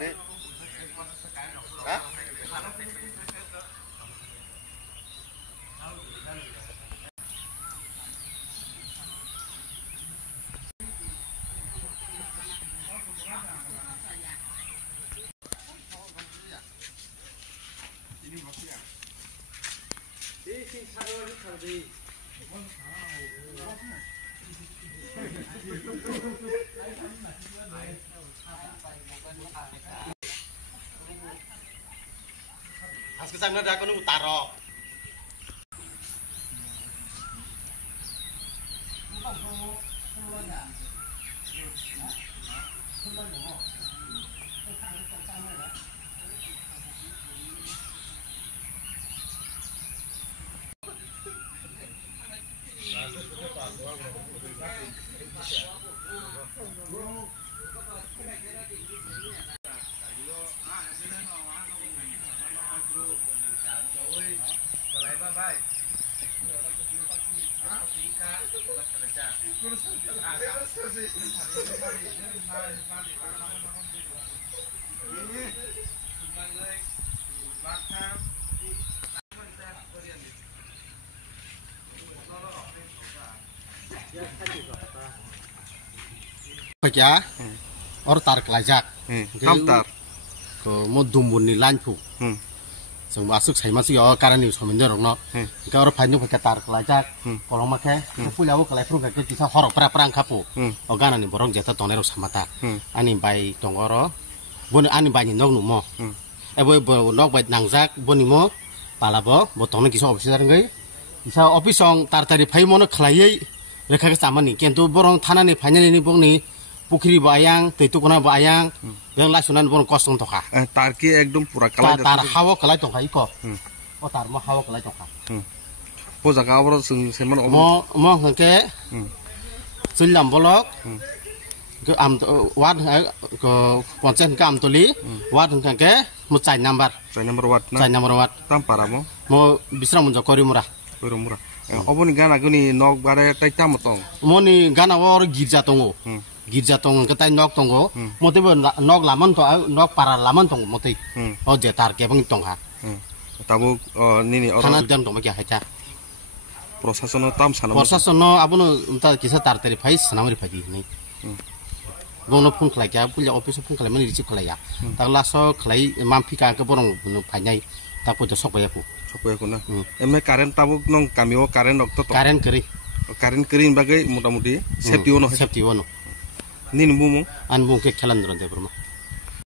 ini. Hah? As kesang na ako nung utaro. Kerja, orang tarik lajak, hamtar, ke mau dumbun ni lanfu, semua masuk saya masih ya karena ni sama ni orang nak, kalau orang banyak pakai tarik lajak, kalau makai, pulau aku kalau perlu pakai kisah horor perang kapu, orang ni borong jatuh tonero sama ta, ani bay tongoro, bon ani bay ni nog numo, boy nog bay nangzak, bon ni mo, palabo, botongnya kisah officer ngai, kisah office orang tarik pay mo nak kelai, mereka kesama ni, kian tu borong tanah ni banyak ni bong ni. Pukri bayang, itu kena bayang, yang lasunan pun kosong toka. Tarki ekdom pura kalai. Tar hawa kalai toka iko. Oh tar mau hawa kalai toka. Po jaga awal semen Mo ngke. Sulam bolok. Ke wad ke konsen ke tuli. Wad ngke mucai number. Cai number wad. Cai number wad. Tampara mo. Mo bisra munjo kori murah. Kori murah. Obon gana guni nog bare tai tamotong. Mo ni gana war girja tongo. Girja tong ketai nok tonggo, motif nok laman to nok para laman tong motif. Oh jetar ke bang tong ha. Tabu nini orang. Karena jam tong bagi haja. Prosesono tam sana. Prosesono abu no entah kisah tar teri faiz senamri pagi ni. Bang no pun kelai ya, punya office pun kelai mana dicip kelai ya. Tak laso kelai mampi ke borong no panjai, tak punya sok bayar pu. Sok bayar kuna. Eme karen tabu nong kamio karen doktor. Karen keri. Karen kering bagai mudah-mudi. Safety ono. Safety ono. Nin bumo an bung ke khalan duran de burma